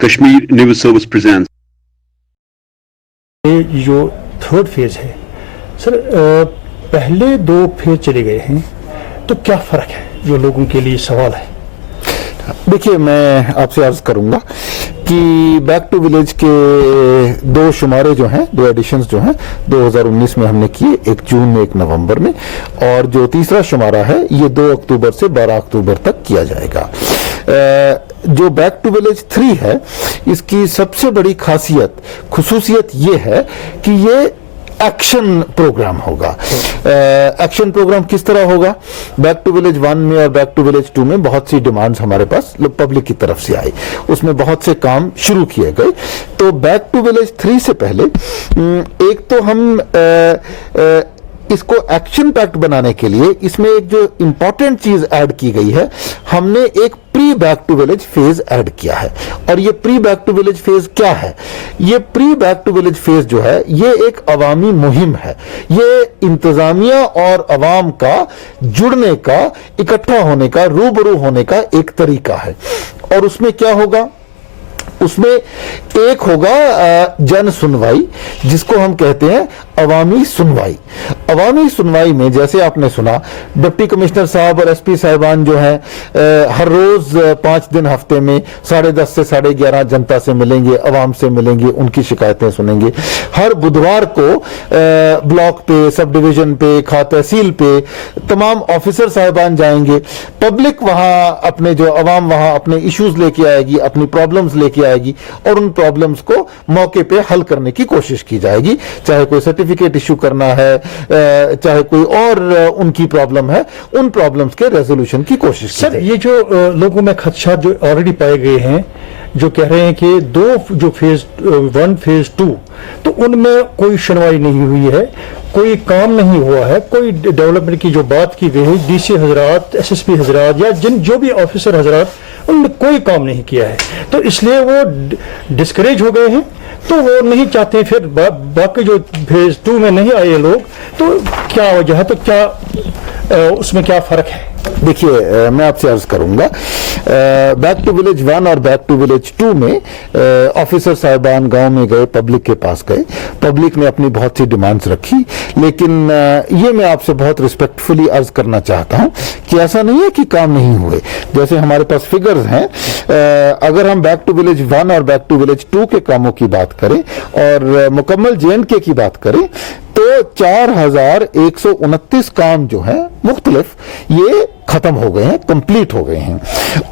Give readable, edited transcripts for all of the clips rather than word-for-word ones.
Kashmir News Service presents. ये जो third phase है सर, पहले दो फेज चले गए हैं तो क्या फर्क है, जो लोगों के लिए सवाल है। देखिए, मैं आपसे अर्ज करूंगा कि बैक टू विलेज के दो शुमारे जो हैं, दो एडिशंस जो हैं 2019 में हमने किए, एक जून में एक नवंबर में, और जो तीसरा शुमारा है ये 2 अक्टूबर से 12 अक्टूबर तक किया जाएगा। जो बैक टू विलेज 3 है, इसकी सबसे बड़ी खासियत खुसूसियत ये है कि ये एक्शन प्रोग्राम होगा। एक्शन प्रोग्राम किस तरह होगा? बैक टू विलेज 1 में और बैक टू विलेज 2 में बहुत सी डिमांड्स हमारे पास पब्लिक की तरफ से आई, उसमें बहुत से काम शुरू किए गए। तो बैक टू विलेज 3 से पहले एक तो हम इसको एक्शन पैक्ट बनाने के लिए इसमें एक जो इंपॉर्टेंट चीज ऐड की गई है, हमने एक pre back to village phase add किया है। और ये pre back to village phase क्या है? ये pre back to village phase जो है ये एक अवामी मुहिम है। ये इंतजामिया और अवाम का जुड़ने का, इकट्ठा होने का, रूबरू होने का एक तरीका है। और उसमें क्या होगा? उसमें एक होगा जन सुनवाई, जिसको हम कहते हैं अवामी सुनवाई। अवामी सुनवाई में जैसे आपने सुना, डिप्टी कमिश्नर साहब और एसपी साहिबान जो हैं हर रोज 5 दिन हफ्ते में 10:30 से 11:30 जनता से मिलेंगे, अवाम से मिलेंगे, उनकी शिकायतें सुनेंगे। हर बुधवार को ब्लॉक पे, सब डिवीजन पे, खा तहसील पे तमाम ऑफिसर साहिबान जाएंगे। पब्लिक वहां अपने, जो अवाम वहां अपने इश्यूज लेके आएगी, अपनी प्रॉब्लम्स लेके आएगी, और उन प्रॉब्लम्स को मौके पे हल करने की कोशिश की जाएगी। चाहे कोई सर्टिफिकेट इशू करना है, चाहे कोई और उनकी प्रॉब्लम है, उन प्रॉब्लम्स के रेजोल्यूशन की कोशिश की जाएगी। ये जो लोगों में खदशात जो ऑलरेडी पाए गए हैं, जो कह रहे हैं कि जो फेज 1 फेज 2, तो उनमें कोई सुनवाई नहीं हुई है, कोई काम नहीं हुआ है, कोई डेवलपमेंट की जो बात की गई है, डीसी हजरात, एसएसपी हजरात या जो भी ऑफिसर हजरात, उन्होंने कोई काम नहीं किया है। तो इसलिए वो डिस्करेज हो गए हैं, तो वो नहीं चाहते फिर बाकी जो फेज 2 में नहीं आए लोग, तो क्या वजह है, तो क्या उसमें क्या फर्क है? देखिए, मैं आपसे अर्ज करूंगा, बैक टू विलेज 1 और बैक टू विलेज 2 में ऑफिसर साहिबान गांव में गए, पब्लिक के पास गए, पब्लिक ने अपनी बहुत सी डिमांड्स रखी। लेकिन ये मैं आपसे बहुत रिस्पेक्टफुली अर्ज करना चाहता हूं कि ऐसा नहीं है कि काम नहीं हुए। जैसे हमारे पास फिगर्स हैं, अगर हम बैक टू विलेज 1 और बैक टू विलेज 2 के कामों की बात करें और मुकम्मल JNK की बात करें, तो 4129 काम जो है मुख्तलिफ, ये खत्म हो गए हैं, कंप्लीट हो गए हैं।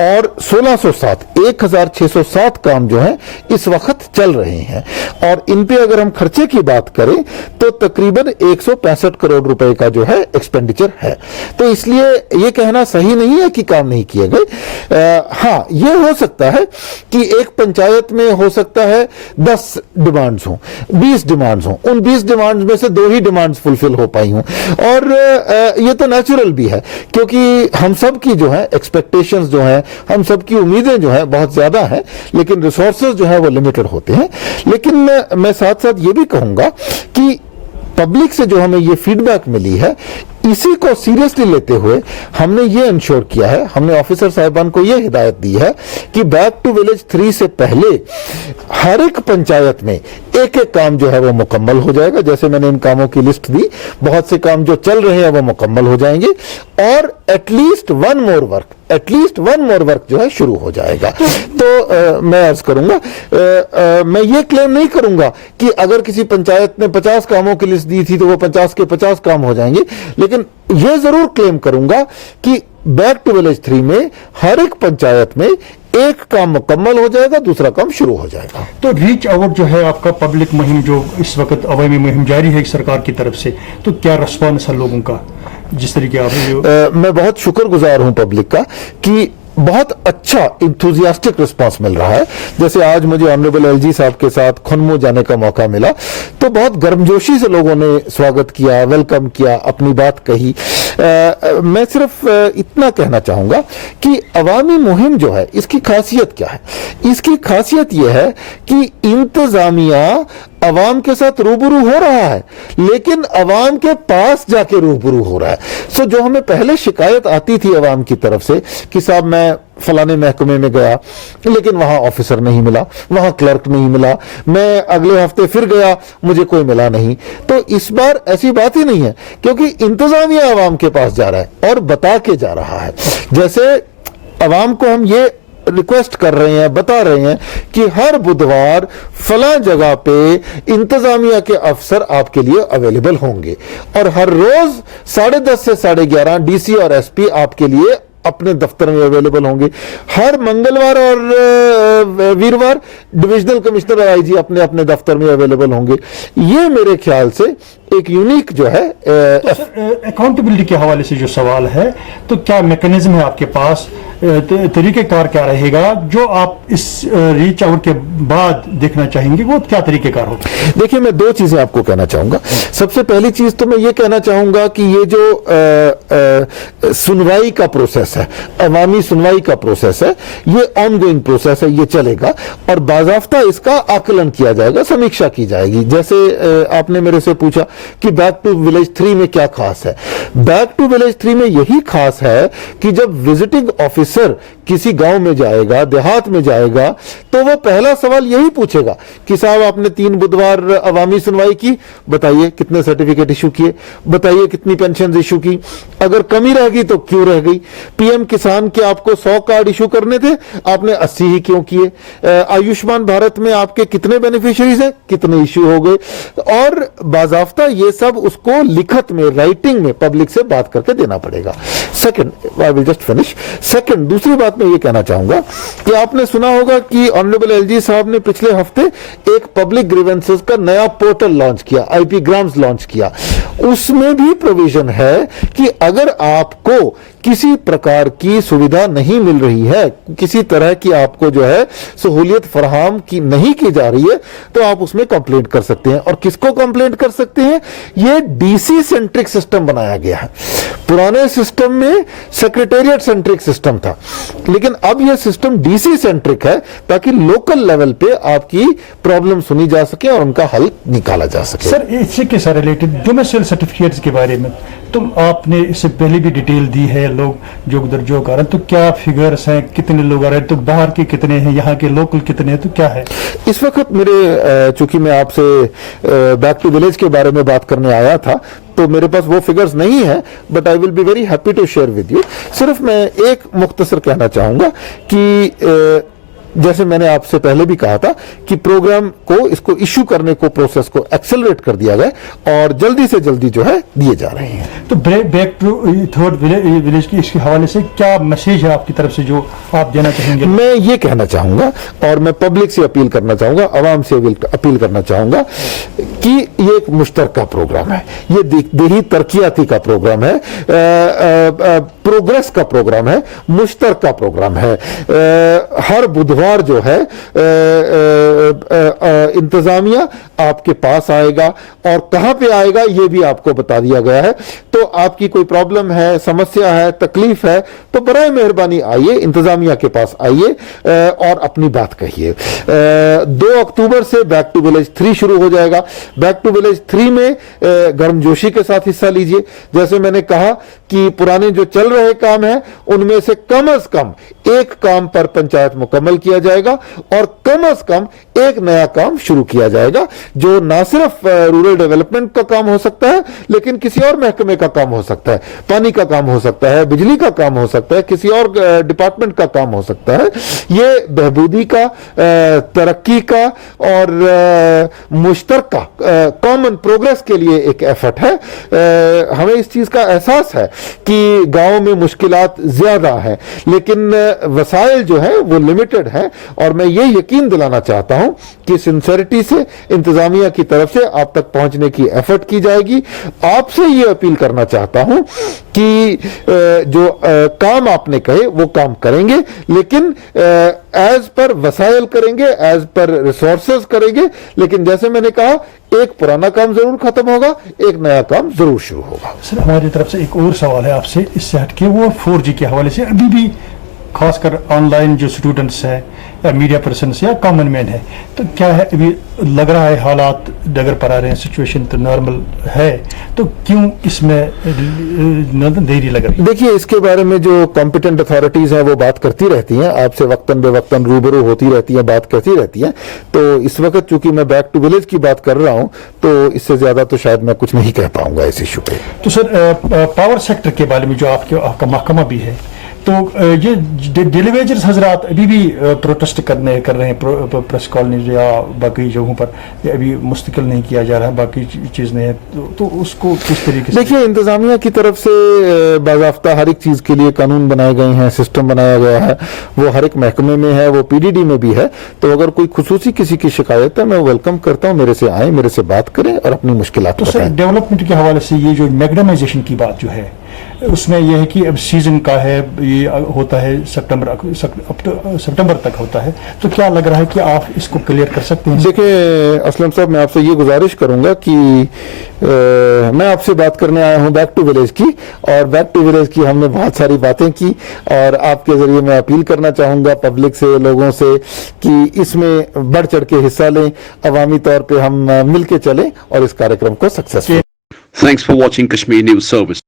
और 1607 काम जो है इस वक्त चल रहे हैं। और इन पे अगर हम खर्चे की बात करें तो तकरीबन 165 करोड़ रुपए का जो है एक्सपेंडिचर है। तो इसलिए ये कहना सही नहीं है कि काम नहीं किए गए। हाँ, ये हो सकता है कि एक पंचायत में हो सकता है 10 डिमांड्स हों, 20 डिमांड्स हों, उन 20 डिमांड्स में से 2 ही डिमांड्स फुलफिल हो पाई हों। और ये तो नेचुरल भी है, क्योंकि हम सब की जो है एक्सपेक्टेशंस जो है, हम सब की उम्मीदें जो है बहुत ज्यादा है, लेकिन रिसोर्सेज जो है वो लिमिटेड होते हैं। लेकिन मैं साथ साथ ये भी कहूंगा कि पब्लिक से जो हमें ये फीडबैक मिली है, इसी को सीरियसली लेते हुए हमने ये इंश्योर किया है, हमने ऑफिसर साहिबान को ये हिदायत दी है कि बैक टू विलेज 3 से पहले हर एक पंचायत में एक एक काम जो है वो मुकम्मल हो जाएगा। जैसे मैंने इन कामों की लिस्ट दी, बहुत से काम जो चल रहे हैं वो मुकम्मल हो जाएंगे, और एटलीस्ट वन मोर वर्क जो है शुरू हो जाएगा। तो मैं अर्ज करूंगा, मैं ये क्लेम नहीं करूंगा कि अगर किसी पंचायत ने 50 कामों की लिस्ट दी थी तो वो 50 के 50 काम हो जाएंगे, लेकिन ये जरूर क्लेम करूंगा कि बैक टू विलेज 3 में हर एक पंचायत में एक काम मुकम्मल हो जाएगा, दूसरा काम शुरू हो जाएगा। तो रीच आउट जो है आपका, पब्लिक मुहिम जो इस वक्त अवामी मुहिम जारी है सरकार की तरफ से, तो क्या रिस्पॉन्स है लोगों का? जिस तरीके आप मैं बहुत शुक्रगुजार हूं पब्लिक का कि बहुत अच्छा इंथुजियास्टिक रिस्पांस मिल रहा है। जैसे आज मुझे ऑनरेबल एलजी साहब के साथ खुनमु जाने का मौका मिला, तो बहुत गर्मजोशी से लोगों ने स्वागत किया, वेलकम किया, अपनी बात कही। मैं सिर्फ इतना कहना चाहूंगा कि अवामी मुहिम जो है इसकी खासियत क्या है? इसकी खासियत यह है कि इंतजामिया अवाम के साथ रूबरू हो रहा है, लेकिन अवाम के पास जाके रूबरू हो रहा है। सो जो हमें पहले शिकायत आती थी अवाम की तरफ से कि साहब मैं फलाने महकमे में गया लेकिन वहां ऑफिसर नहीं मिला, वहां क्लर्क नहीं मिला, मैं अगले हफ्ते फिर गया मुझे कोई मिला नहीं, तो इस बार ऐसी बात ही नहीं है, क्योंकि इंतजामिया अवाम के पास जा रहा है और बता के जा रहा है। जैसे अवाम को हम ये रिक्वेस्ट कर रहे हैं, बता रहे हैं कि हर बुधवार फला जगह पे इंतजामिया के अफसर आपके लिए अवेलेबल होंगे और हर रोज 10:30 से 11:30 डीसी और एसपी आपके लिए अपने दफ्तर में अवेलेबल होंगे। हर मंगलवार और वीरवार डिविजनल कमिश्नर और आईजी अपने अपने दफ्तर में अवेलेबल होंगे। ये मेरे ख्याल से एक यूनिक जो है अकाउंटेबिलिटी के हवाले से जो सवाल है, तो क्या मैकेनिज्म है आपके पास, तरीकेकार क्या रहेगा जो आप इस रीच आउट के बाद देखना चाहेंगे, वो क्या तरीकेकार होगा? देखिए, मैं दो चीजें आपको कहना चाहूंगा। सबसे पहली चीज तो मैं ये कहना चाहूंगा कि ये जो सुनवाई का प्रोसेस है, अवामी सुनवाई का प्रोसेस है, ये ऑनगोइंग प्रोसेस है, ये चलेगा और बाज़ाफ्ता इसका आकलन किया जाएगा, समीक्षा की जाएगी। जैसे आपने मेरे से पूछा कि बैक टू विलेज 3 में क्या खास है। बैक टू विलेज 3 में यही खास है कि जब विजिटिंग ऑफिसर किसी गांव में जाएगा, देहात में जाएगा, तो वो पहला सवाल यही पूछेगा कि साहब आपने 3 बुधवार अवामी सुनवाई की, बताइए कितने सर्टिफिकेट इशू किए, बताइए कितनी पेंशन इशू की, अगर कमी रह गई तो क्यों रह गई, पीएम किसान के आपको 100 कार्ड इशू करने थे, आपने 80 ही क्यों किए, आयुष्मान भारत में आपके कितने बेनिफिशियरीज हैं, कितने इशू हो गए, और बाज़ाफ्ता ये सब उसको लिखत में, राइटिंग में पब्लिक से बात करके देना पड़ेगा। Second, I will just finish. Second, दूसरी बात मैं ये कहना चाहूंगा कि आपने सुना होगा कि ऑनरेबल एलजी साहब ने पिछले हफ्ते एक पब्लिक ग्रीवेंसेस का नया पोर्टल लॉन्च किया, आईपी ग्राम्स लॉन्च किया। उसमें भी प्रोविजन है कि अगर आपको किसी प्रकार की सुविधा नहीं मिल रही है, किसी तरह की आपको जो है सहूलियत फराहम की नहीं की जा रही है, तो आप उसमें कंप्लेंट कर सकते हैं। और किसको कंप्लेंट कर सकते हैं? ये डीसी सेंट्रिक सिस्टम बनाया गया है। पुराने सिस्टम में सेक्रेटेरिएट सेंट्रिक सिस्टम था, लेकिन अब यह सिस्टम डीसी सेंट्रिक है ताकि लोकल लेवल पे आपकी प्रॉब्लम सुनी जा सके और उनका हल निकाला जा सके। सर, इससे के साथ रिलेटेड डोमिसाइल सर्टिफिकेट्स के बारे में तो आपने इससे पहले भी डिटेल दी है, लोग जो उधर जो आ रहे हैं, तो क्या फिगर्स हैं, कितने लोग आ रहे हैं, तो बाहर के कितने हैं, यहाँ के लोकल कितने हैं, तो क्या है इस वक्त? मेरे चूंकि मैं आपसे बैक टू विलेज के बारे में बात करने आया था, तो मेरे पास वो फिगर्स नहीं है, but I will be very happy to share with you. सिर्फ मैं एक मुख्तसर कहना चाहूंगा कि जैसे मैंने आपसे पहले भी कहा था कि प्रोग्राम को, इसको इश्यू करने को, प्रोसेस को एक्सेलरेट कर दिया गया और जल्दी से जल्दी जो है दिए जा रहे हैं। तो बैक टू थर्ड विलेज की इसके हवाले से क्या मैसेज है आपकी तरफ से जो आप देना चाहेंगे? मैं ये कहना चाहूंगा और मैं पब्लिक से अपील करना चाहूंगा, आवाम से अपील करना चाहूंगा कि ये एक मुश्तरका प्रोग्राम है, ये देही तरक्याती का प्रोग्राम है, प्रोग्रेस का प्रोग्राम है, मुश्तरका प्रोग्राम है। हर बुधवार जो है इंतजामिया आपके पास आएगा और कहां पे आएगा ये भी आपको बता दिया गया है। तो आपकी कोई प्रॉब्लम है, समस्या है, तकलीफ है, तो बराए मेहरबानी आइए, इंतजामिया के पास आइए और अपनी बात कहिए। 2 अक्टूबर से बैक टू विलेज 3 शुरू हो जाएगा। बैक टू विलेज 3 में गर्मजोशी के साथ हिस्सा लीजिए। जैसे मैंने कहा कि पुराने जो चल रहे काम है उनमें से कम एक काम पर पंचायत मुकम्मल किया जाएगा और कम एक नया काम शुरू किया जाएगा, जो ना सिर्फ रूरल डेवलपमेंट का काम हो सकता है, लेकिन किसी और महकमे का काम हो सकता है, पानी का काम हो सकता है, बिजली का काम हो सकता है, किसी और डिपार्टमेंट का काम हो सकता है। ये बहबूदी का, तरक्की का और मुश्तरका कॉमन प्रोग्रेस के लिए एक एफर्ट है। हमें इस चीज का एहसास है कि गांव में मुश्किलात ज्यादा है, लेकिन वसाइल जो है वो लिमिटेड है और मैं ये यकीन दिलाना चाहता हूं कि सिंसेरिटी से इंतजामिया की तरफ से आप तक पहुंचने की एफर्ट की जाएगी। आपसे ये अपील करना चाहता हूं कि जो काम आपने कहे वो काम करेंगे, लेकिन एज पर वसाइल करेंगे, एज पर रिसोर्सेज करेंगे। लेकिन जैसे मैंने कहा, एक पुराना काम जरूर खत्म होगा, एक नया काम जरूर शुरू होगा। सर, हमारी तरफ से एक और सवाल है आपसे इससे हटके, वो 4G के हवाले से। अभी भी खासकर ऑनलाइन जो स्टूडेंट्स हैं या मीडिया पर्सन या कॉमन मैन है, तो क्या है अभी लग रहा है हालात डगर पर आ रहे हैं, सिचुएशन तो नॉर्मल है, तो क्यों इसमें देरी लग रही है? देखिए, इसके बारे में जो कॉम्पिटेंट अथॉरिटीज हैं वो बात करती रहती हैं, आपसे वक्तन बेवक्तन रूबरू होती रहती हैं, बात करती रहती हैं। तो इस वक्त चूंकि मैं बैक टू विलेज की बात कर रहा हूं, तो इससे ज्यादा तो शायद मैं कुछ नहीं कह पाऊंगा इस इशू पे। तो सर पावर सेक्टर के बारे में जो आपका महकमा भी है, तो ये डेलीवेजर्स हजरात अभी भी प्रोटेस्ट कर रहे हैं प्रेस कॉलोनी या बाकी जगहों पर, ये अभी मुस्तकिल नहीं किया जा रहा है, बाकी चीज़ नहीं है, तो उसको किस तरीके से? देखिए, इंतजामिया की तरफ से बाज़ाफ्ता हर एक चीज़ के लिए कानून बनाए गए हैं, सिस्टम बनाया गया है, वो हर एक महकमे में है, वो पीडीडी में भी है। तो अगर कोई खुसूसी किसी की शिकायत है, मैं वेलकम करता हूँ, मेरे से आए, मेरे से बात करें और अपनी मुश्किलात तो सर डेवलपमेंट के हवाले से ये जो मैग्नेमाइजेशन की बात जो है, उसमें यह है कि अब सीजन का है, ये होता है सितंबर तक होता है, तो क्या लग रहा है कि आप इसको क्लियर कर सकते हैं? देखिए असलम साहब, मैं आपसे ये गुजारिश करूंगा कि मैं आपसे बात करने आया हूं बैक टू विलेज की, और बैक टू विलेज की हमने बहुत सारी बातें की, और आपके जरिए मैं अपील करना चाहूंगा पब्लिक से, लोगों से, कि इसमें बढ़ चढ़ के हिस्सा लें, अवामी तौर पे हम मिल के चलें और इस कार्यक्रम को successful. Thanks for watching Kashmir News Service.